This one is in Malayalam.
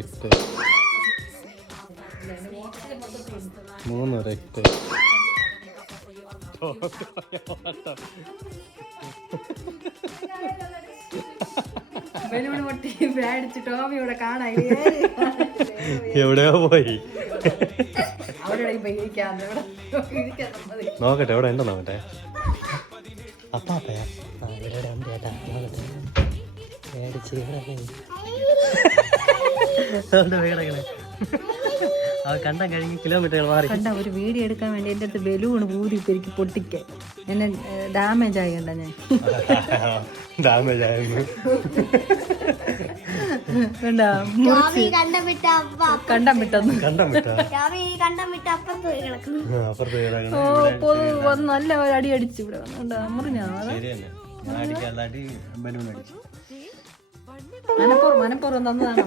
3 റെക്ട് എവിടെയോ പോയി. നോക്കട്ടെ എവിടെ ഉണ്ടോ നോക്കട്ടെ. അപ്പാപ്പയാ ഇവിടെ ഉണ്ട് ചേട്ടാ. നോക്കട്ടെ മേടിച്ച് ഇവിടെ അവ കണ്ടം കഴിഞ്ഞ് കിലോമീറ്റർ മാറി കണ്ട ഒരു വീഡിയോ എടുക്കാൻ വേണ്ടി എൻ്റെ അടുത്ത് ബലൂണ് ഊരി പെരുക്കി പൊട്ടിക്കാൻ എന്നെ ഡാമേജ് ആയി കണ്ട ഞാൻ. ഡാമേജ് ആയിരുന്നു. കണ്ടം വിട്ടെന്ന് നല്ല അടി അടിച്ചു ഇവിടെ മുറിഞ്ഞാ. മനപ്പൂർവ്വം തന്നതാണ്.